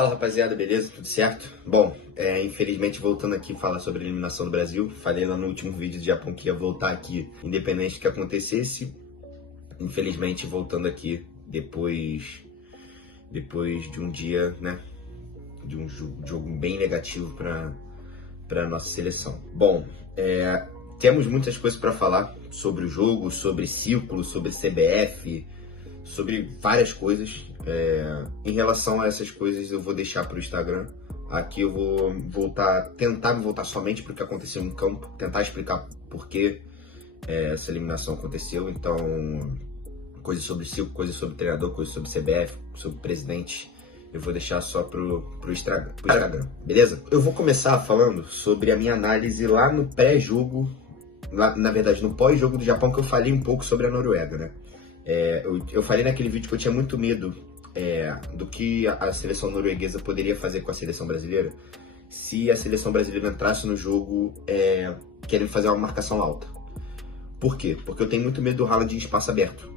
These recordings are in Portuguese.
Fala rapaziada, beleza? Tudo certo? Bom, infelizmente voltando aqui falar sobre a eliminação do Brasil, falei lá no último vídeo de Japão que ia voltar aqui independente do que acontecesse. Infelizmente voltando aqui depois de um dia, né, de um jogo bem negativo para nossa seleção. Bom, temos muitas coisas para falar sobre o jogo, sobre círculo, sobre CBF, sobre várias coisas. Em relação a essas coisas eu vou deixar para o Instagram. Aqui eu vou tentar voltar somente para o que aconteceu em campo, tentar explicar por que essa eliminação aconteceu. Então, coisas sobre círculo, coisas sobre treinador, coisas sobre CBF, sobre presidente, eu vou deixar só pro Instagram, beleza? Eu vou começar falando sobre a minha análise lá no pré-jogo, na verdade no pós-jogo do Japão, que eu falei um pouco sobre a Noruega, né? Eu falei naquele vídeo que eu tinha muito medo do que a seleção norueguesa poderia fazer com a seleção brasileira se a seleção brasileira entrasse no jogo querendo fazer uma marcação alta. Por quê? Porque eu tenho muito medo do Haaland em espaço aberto.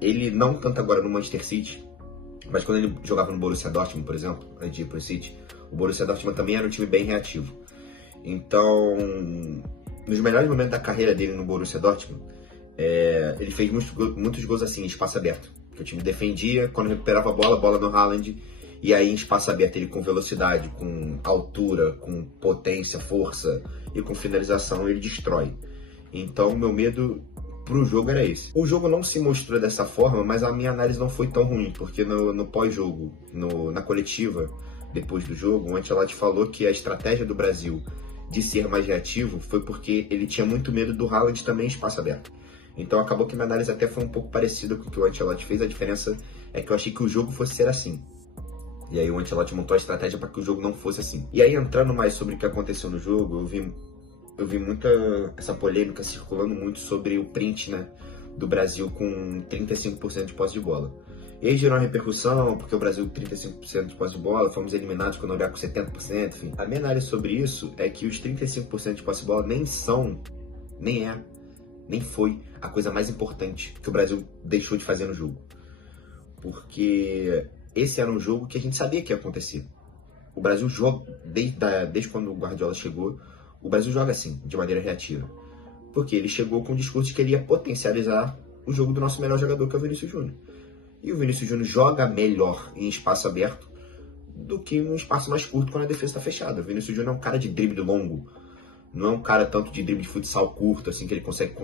Ele não tanto agora no Manchester City, mas quando ele jogava no Borussia Dortmund, por exemplo, antes de ir pro City, o Borussia Dortmund também era um time bem reativo. Então, nos melhores momentos da carreira dele no Borussia Dortmund, ele fez muitos gols assim, em espaço aberto. Que o time defendia, quando recuperava a bola no Haaland, e aí em espaço aberto ele com velocidade, com altura, com potência, força e com finalização ele destrói. Então o meu medo pro jogo era esse. O jogo não se mostrou dessa forma, mas a minha análise não foi tão ruim, porque no pós-jogo, na coletiva, depois do jogo, o Ancelotti falou que a estratégia do Brasil de ser mais reativo foi porque ele tinha muito medo do Haaland também em espaço aberto. Então acabou que minha análise até foi um pouco parecida com o que o Ancelotti fez. A diferença é que eu achei que o jogo fosse ser assim. E aí o Ancelotti montou a estratégia para que o jogo não fosse assim. E aí entrando mais sobre o que aconteceu no jogo, eu vi muita essa polêmica circulando muito sobre o print, né, do Brasil com 35% de posse de bola. E aí gerou uma repercussão, porque o Brasil 35% de posse de bola, fomos eliminados quando olhar com 70%, enfim. A minha análise sobre isso é que os 35% de posse de bola nem foi a coisa mais importante que o Brasil deixou de fazer no jogo. Porque esse era um jogo que a gente sabia que ia acontecer. O Brasil joga, desde quando o Guardiola chegou, o Brasil joga assim, de maneira reativa. Porque ele chegou com o discurso de que ele ia potencializar o jogo do nosso melhor jogador, que é o Vinícius Júnior. E o Vinícius Júnior joga melhor em espaço aberto do que em um espaço mais curto quando a defesa está fechada. O Vinícius Júnior é um cara de drible longo. Não é um cara tanto de drible de futsal curto, assim, que ele consegue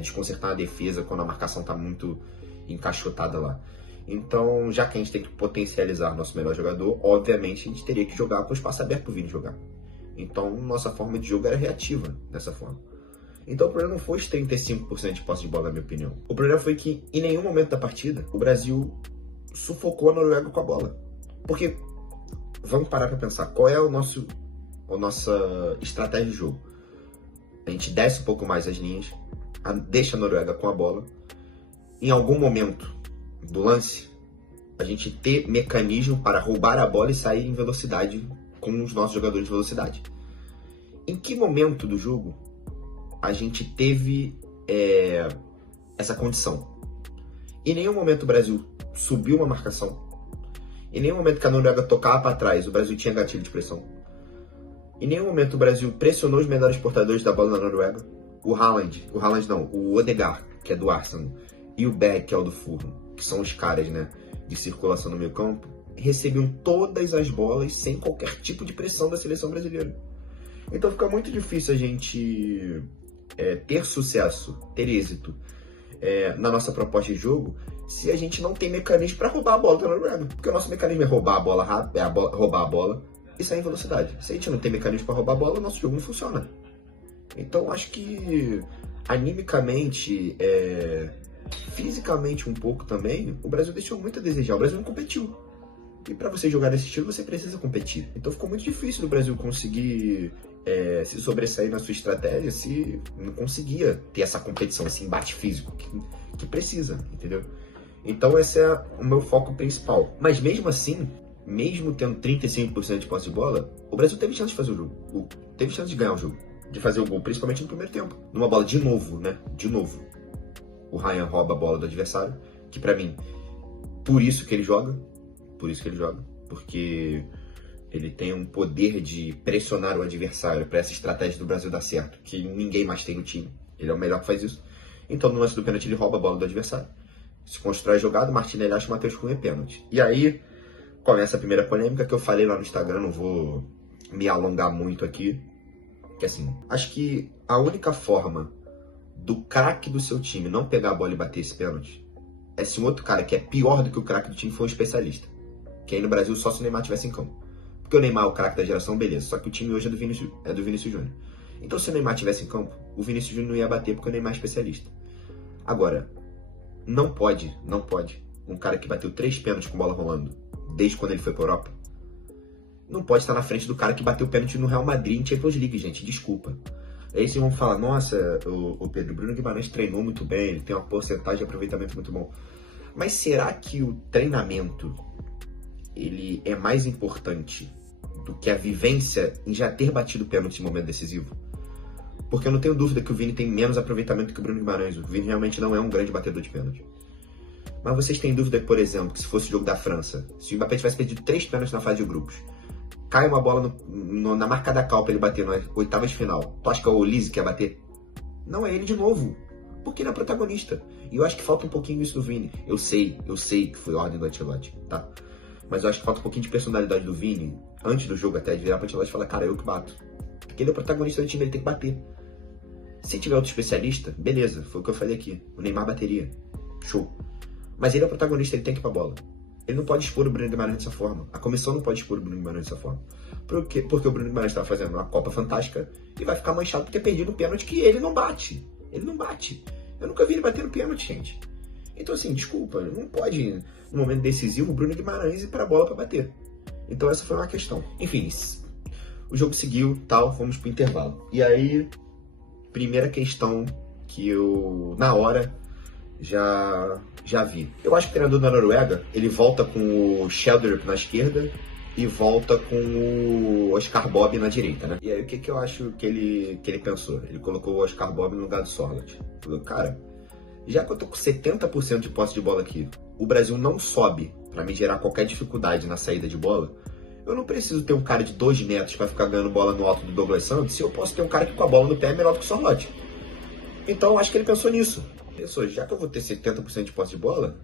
desconcertar a defesa quando a marcação está muito encaixotada lá. Então, já que a gente tem que potencializar nosso melhor jogador, obviamente a gente teria que jogar com o espaço aberto para o Vini jogar. Então, nossa forma de jogo era reativa dessa forma. Então, o problema não foi os 35% de posse de bola, na minha opinião. O problema foi que, em nenhum momento da partida, o Brasil sufocou a Noruega com a bola. Porque, vamos parar para pensar, qual é a nossa estratégia de jogo? A gente desce um pouco mais as linhas, deixa a Noruega com a bola. Em algum momento do lance, a gente ter mecanismo para roubar a bola e sair em velocidade com os nossos jogadores de velocidade. Em que momento do jogo a gente teve essa condição? Em nenhum momento o Brasil subiu uma marcação. Em nenhum momento que a Noruega tocava para trás, o Brasil tinha gatilho de pressão. Em nenhum momento o Brasil pressionou os melhores portadores da bola na Noruega. O Odegaard, que é do Arsenal, e o Berg, que é o do Fulham, que são os caras, né, de circulação no meio campo, recebiam todas as bolas sem qualquer tipo de pressão da seleção brasileira. Então fica muito difícil a gente ter sucesso, ter êxito na nossa proposta de jogo se a gente não tem mecanismo para roubar a bola da Noruega. Porque o nosso mecanismo é roubar a bola rápido, roubar a bola e sair em velocidade. Se a gente não tem mecanismo para roubar a bola, o nosso jogo não funciona. Então acho que animicamente, fisicamente um pouco também, o Brasil deixou muito a desejar. O Brasil não competiu. E para você jogar desse estilo, você precisa competir. Então ficou muito difícil do Brasil conseguir se sobressair na sua estratégia se não conseguia ter essa competição, esse embate físico que precisa, entendeu? Então esse é o meu foco principal. Mas mesmo assim, mesmo tendo 35% de posse de bola, o Brasil teve chance de fazer o jogo. Teve chance de ganhar o jogo, de fazer o gol, principalmente no primeiro tempo. Numa bola de novo, né? De novo. O Ryan rouba a bola do adversário, que pra mim, por isso que ele joga, porque Ele tem um poder de pressionar o adversário para essa estratégia do Brasil dar certo, que ninguém mais tem no time. Ele é o melhor que faz isso. Então, no lance do pênalti, ele rouba a bola do adversário. Se constrói a jogada, o Martinelli acha o Matheus Cunha pênalti. E aí, começa a primeira polêmica que eu falei lá no Instagram, não vou me alongar muito aqui. Que assim, acho que a única forma do craque do seu time não pegar a bola e bater esse pênalti é se um outro cara que é pior do que o craque do time for um especialista. Que aí no Brasil só se o Neymar tivesse em campo. Porque o Neymar é o craque da geração, beleza. Só que o time hoje é do Vinícius Júnior. Então se o Neymar tivesse em campo, o Vinícius Júnior não ia bater porque o Neymar é especialista. Agora, não pode um cara que bateu 3 pênaltis com bola rolando desde quando ele foi pra Europa, não pode estar na frente do cara que bateu pênalti no Real Madrid em Champions League, gente, desculpa. Aí vocês vão falar, nossa, o Pedro Bruno Guimarães treinou muito bem, ele tem uma porcentagem de aproveitamento muito bom. Mas será que o treinamento ele é mais importante do que a vivência em já ter batido pênalti em momento decisivo? Porque eu não tenho dúvida que o Vini tem menos aproveitamento que o Bruno Guimarães. O Vini realmente não é um grande batedor de pênalti. Mas vocês têm dúvida, por exemplo, que se fosse o jogo da França, se o Mbappé tivesse perdido 3 pênaltis na fase de grupos, cai uma bola na marca da cal pra ele bater nas oitavas de final, tu acha que é o Olise que ia bater? Não, é ele de novo. Porque ele é protagonista. E eu acho que falta um pouquinho isso do Vini. Eu sei que foi ordem do Ancelotti, tá? Mas eu acho que falta um pouquinho de personalidade do Vini, antes do jogo até, de virar pro Ancelotti e falar, cara, eu que bato. Porque ele é o protagonista do time, ele tem que bater. Se tiver outro especialista, beleza, foi o que eu falei aqui. O Neymar bateria. Show. Mas ele é o protagonista, ele tem que ir pra bola. Ele não pode expor o Bruno Guimarães dessa forma. A comissão não pode expor o Bruno Guimarães dessa forma. Por quê? Porque o Bruno Guimarães estava fazendo uma Copa fantástica e vai ficar manchado por ter perdido um pênalti que ele não bate. Ele não bate. Eu nunca vi ele bater no pênalti, gente. Então, assim, desculpa, não pode, no momento decisivo, o Bruno Guimarães ir pra bola pra bater. Então, essa foi uma questão. Enfim, o jogo seguiu, tal, fomos pro intervalo. E aí, primeira questão que eu, na hora, já vi. Eu acho que o treinador da Noruega, ele volta com o Sheldrup na esquerda e volta com o Oscar Bob na direita, né? E aí o que eu acho que ele pensou? Ele colocou o Oscar Bob no lugar do Sorloth. Falou, cara, já que eu tô com 70% de posse de bola aqui, o Brasil não sobe pra me gerar qualquer dificuldade na saída de bola, eu não preciso ter um cara de 2 metros pra ficar ganhando bola no alto do Douglas Santos, se eu posso ter um cara que com a bola no pé é melhor do que o Sorloth. Então eu acho que ele pensou nisso. Pensou, já que eu vou ter 70% de posse de bola,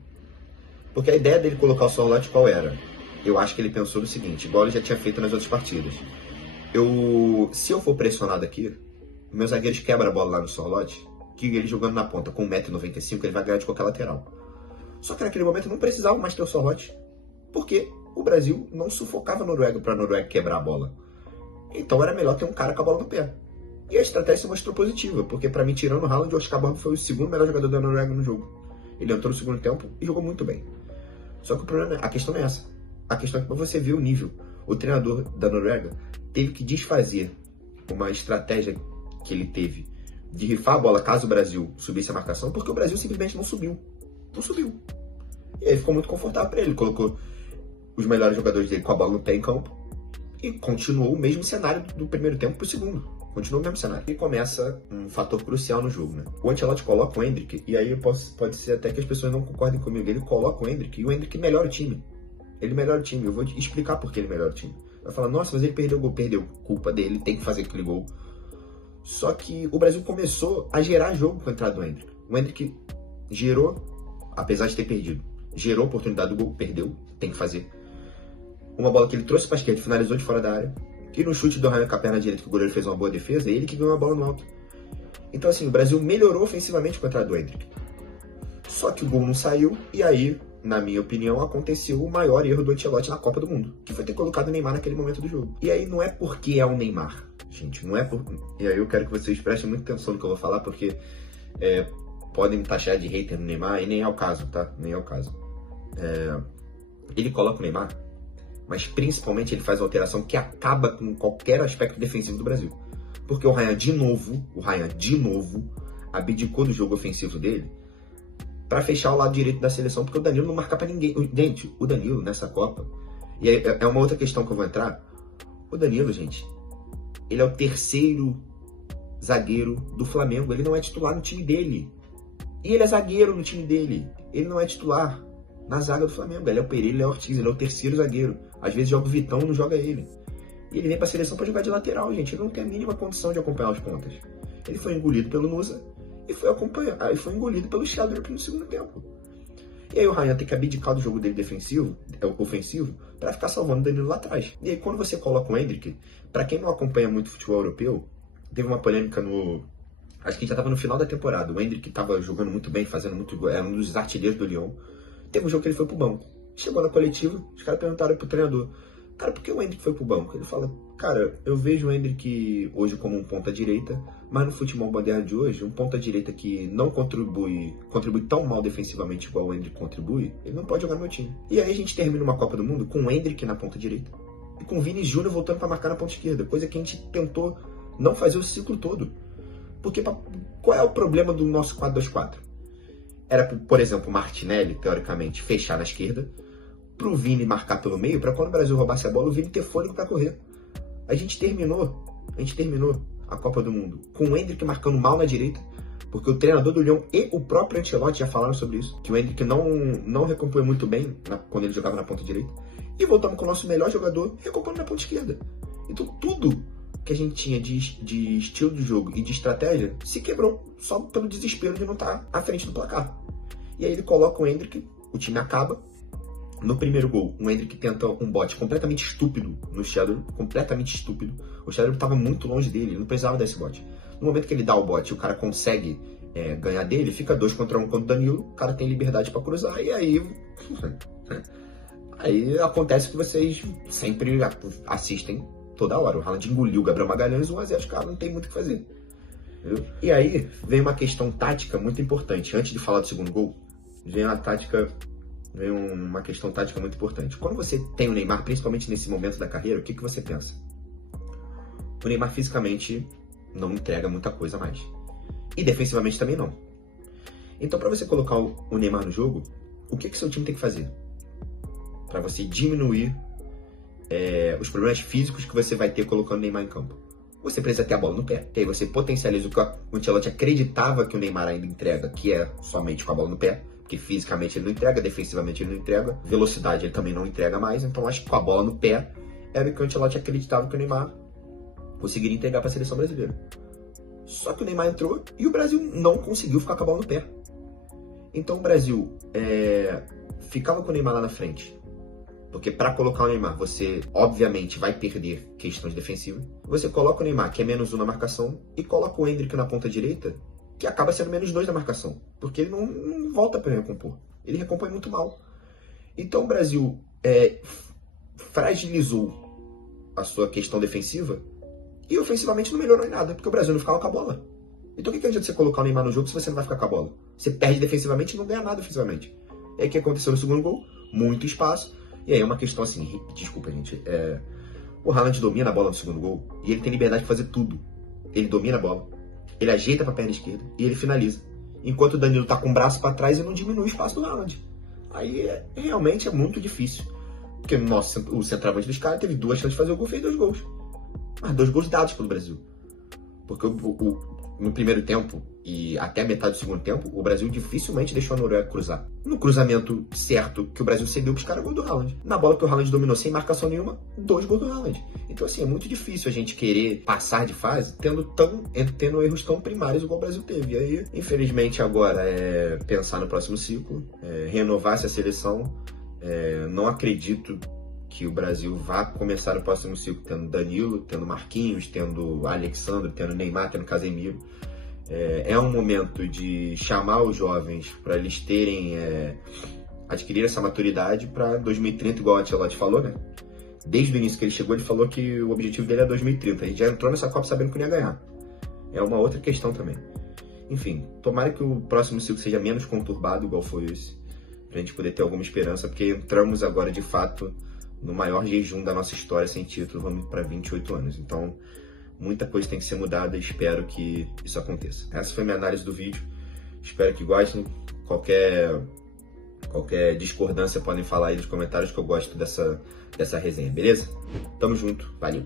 porque a ideia dele colocar o Sorloth qual era? Eu acho que ele pensou no seguinte, igual ele já tinha feito nas outras partidas. Se eu for pressionado aqui, meus zagueiros quebram a bola lá no Sorloth, que ele jogando na ponta com 1,95 m, ele vai ganhar de qualquer lateral. Só que naquele momento não precisava mais ter o Sorloth, porque o Brasil não sufocava a Noruega para a Noruega quebrar a bola. Então era melhor ter um cara com a bola no pé. E a estratégia se mostrou positiva, porque para mim, tirando o Haaland, o Oscar Bob foi o segundo melhor jogador da Noruega no jogo. Ele entrou no segundo tempo e jogou muito bem. Só que o problema, a questão não é essa. A questão é que, para você ver o nível, o treinador da Noruega teve que desfazer uma estratégia que ele teve de rifar a bola caso o Brasil subisse a marcação, porque o Brasil simplesmente não subiu. Não subiu. E aí ficou muito confortável para ele. Colocou os melhores jogadores dele com a bola no pé em campo e continuou o mesmo cenário do primeiro tempo pro segundo. Continua o mesmo cenário. E começa um fator crucial no jogo, né? O Ancelotti coloca o Endrick, e aí pode ser até que as pessoas não concordem comigo. Ele coloca o Endrick, e o Endrick melhora o time. Ele melhora o time. Eu vou te explicar por que ele melhora o time. Vai falar, nossa, mas ele perdeu o gol. Perdeu. Culpa dele, tem que fazer aquele gol. Só que o Brasil começou a gerar jogo com a entrada do Endrick. O Endrick gerou, apesar de ter perdido, gerou a oportunidade do gol, perdeu, tem que fazer. Uma bola que ele trouxe para a esquerda, finalizou de fora da área. E no chute do Ryan com a perna direita, que o goleiro fez uma boa defesa, ele que ganhou a bola no alto. Então, assim, o Brasil melhorou ofensivamente com a entrada do Endrick. Só que o gol não saiu, e aí, na minha opinião, aconteceu o maior erro do Ancelotti na Copa do Mundo, que foi ter colocado o Neymar naquele momento do jogo. E aí não é porque é o Neymar, gente, não é por... E aí eu quero que vocês prestem muita atenção no que eu vou falar, porque podem me taxar de hater no Neymar, e nem é o caso, tá? Nem é o caso. Ele coloca o Neymar, mas principalmente ele faz uma alteração que acaba com qualquer aspecto defensivo do Brasil. Porque o Ryan de novo, abdicou do jogo ofensivo dele para fechar o lado direito da seleção, porque o Danilo não marca para ninguém. Gente, o Danilo nessa Copa, e é uma outra questão que eu vou entrar, o Danilo, gente, ele é o terceiro zagueiro do Flamengo, ele não é titular no time dele. E ele é zagueiro no time dele, ele não é titular na zaga do Flamengo. Ele é o Pereira, ele é o Ortiz, ele é o terceiro zagueiro. Às vezes joga o Vitão, não joga ele. E ele vem pra seleção pra jogar de lateral, gente. Ele não tem a mínima condição de acompanhar os pontas. Ele foi engolido pelo Nusa e foi engolido pelo Sheldrick no segundo tempo. E aí o Ryan tem que abdicar do jogo dele ofensivo, para ficar salvando o Danilo lá atrás. E aí quando você coloca o Endrick, para quem não acompanha muito futebol europeu, teve uma polêmica acho que já estava no final da temporada. O Endrick estava jogando muito bem, fazendo muito gol, era um dos artilheiros do Lyon. Teve um jogo que ele foi pro banco. Chegou na coletiva, os caras perguntaram pro treinador: cara, por que o Endrick foi pro banco? Ele fala: cara, eu vejo o Endrick hoje como um ponta-direita, mas no futebol moderno de hoje, um ponta-direita que não contribui tão mal defensivamente igual o Endrick contribui, ele não pode jogar no meu time. E aí a gente termina uma Copa do Mundo com o Endrick na ponta-direita e com o Vini Júnior voltando para marcar na ponta-esquerda, coisa que a gente tentou não fazer o ciclo todo. Porque qual é o problema do nosso 4-2-4? Era, por exemplo, o Martinelli, teoricamente, fechar na esquerda, pro Vini marcar pelo meio, para quando o Brasil roubasse a bola, o Vini ter fôlego para correr. A gente terminou a Copa do Mundo com o Endrick marcando mal na direita, porque o treinador do Lyon e o próprio Ancelotti já falaram sobre isso, que o Endrick não recompõe muito bem quando ele jogava na ponta direita, e voltamos com o nosso melhor jogador recompondo na ponta esquerda. Então tudo que a gente tinha de estilo de jogo e de estratégia se quebrou só pelo desespero de não estar à frente do placar. E aí ele coloca o Endrick, o time acaba. No primeiro gol, o Endrick tenta um bote completamente estúpido no Sheldrick, completamente estúpido. O Sheldrick estava muito longe dele, ele não precisava desse bote. No momento que ele dá o bote e o cara consegue ganhar dele, fica 2 contra 1 contra o Danilo, o cara tem liberdade para cruzar, e aí acontece que vocês sempre assistem toda hora. O Haaland engoliu o Gabriel Magalhães 1-0, os caras não tem muito o que fazer. Entendeu? E aí vem uma questão tática muito importante. Antes de falar do segundo gol, vem uma questão tática muito importante. Quando você tem o Neymar, principalmente nesse momento da carreira, o que você pensa? O Neymar fisicamente não entrega muita coisa mais. E defensivamente também não. Então, para você colocar o Neymar no jogo, o que seu time tem que fazer? Para você diminuir os problemas físicos que você vai ter colocando o Neymar em campo. Você precisa ter a bola no pé. E aí você potencializa o que o Ancelotti acreditava que o Neymar ainda entrega, que é somente com a bola no pé. Porque fisicamente ele não entrega, defensivamente ele não entrega, velocidade ele também não entrega mais, então acho que com a bola no pé era o que o Ancelotti acreditava que o Neymar conseguiria entregar para a seleção brasileira. Só que o Neymar entrou e o Brasil não conseguiu ficar com a bola no pé. Então o Brasil ficava com o Neymar lá na frente, porque para colocar o Neymar você obviamente vai perder questões defensivas. Você coloca o Neymar, que é -1 na marcação, e coloca o Endrick na ponta direita, que acaba sendo -2 na marcação, porque ele não volta para recompor. Ele recompõe muito mal. Então o Brasil fragilizou a sua questão defensiva e ofensivamente não melhorou em nada, porque o Brasil não ficava com a bola. Então o que adianta você colocar o Neymar no jogo se você não vai ficar com a bola? Você perde defensivamente e não ganha nada ofensivamente. E aí o que aconteceu no segundo gol? Muito espaço. E aí é uma questão assim, desculpa gente, o Haaland domina a bola no segundo gol e ele tem liberdade de fazer tudo. Ele domina a bola, ele ajeita para a perna esquerda e ele finaliza. Enquanto o Danilo tá com o braço para trás e não diminui o espaço do Haaland. Aí realmente é muito difícil. Porque o centroavante dos caras teve 2 chances de fazer o gol, fez 2 gols. Mas 2 gols dados pelo Brasil. Porque no primeiro tempo e até a metade do segundo tempo, o Brasil dificilmente deixou a Noruega cruzar. No cruzamento certo que o Brasil cedeu pros caras, gol do Haaland. Na bola que o Haaland dominou sem marcação nenhuma, 2 gols do Haaland. Então assim, é muito difícil a gente querer passar de fase tendo erros tão primários igual o Brasil teve. E aí, infelizmente agora pensar no próximo ciclo, renovar essa seleção. Não acredito que o Brasil vá começar o próximo ciclo tendo Danilo, tendo Marquinhos, tendo Alexandre, tendo Neymar, tendo Casemiro. É um momento de chamar os jovens para eles adquirir essa maturidade para 2030, igual o Ancelotti falou, né? Desde o início que ele chegou, ele falou que o objetivo dele é 2030. A gente já entrou nessa Copa sabendo que não ia ganhar. É uma outra questão também. Enfim, tomara que o próximo ciclo seja menos conturbado, igual foi esse, pra gente poder ter alguma esperança, porque entramos agora, de fato, no maior jejum da nossa história sem título, vamos para 28 anos. Então, muita coisa tem que ser mudada e espero que isso aconteça. Essa foi minha análise do vídeo. Espero que gostem. Qualquer discordância podem falar aí nos comentários, que eu gosto dessa resenha, beleza? Tamo junto, valeu!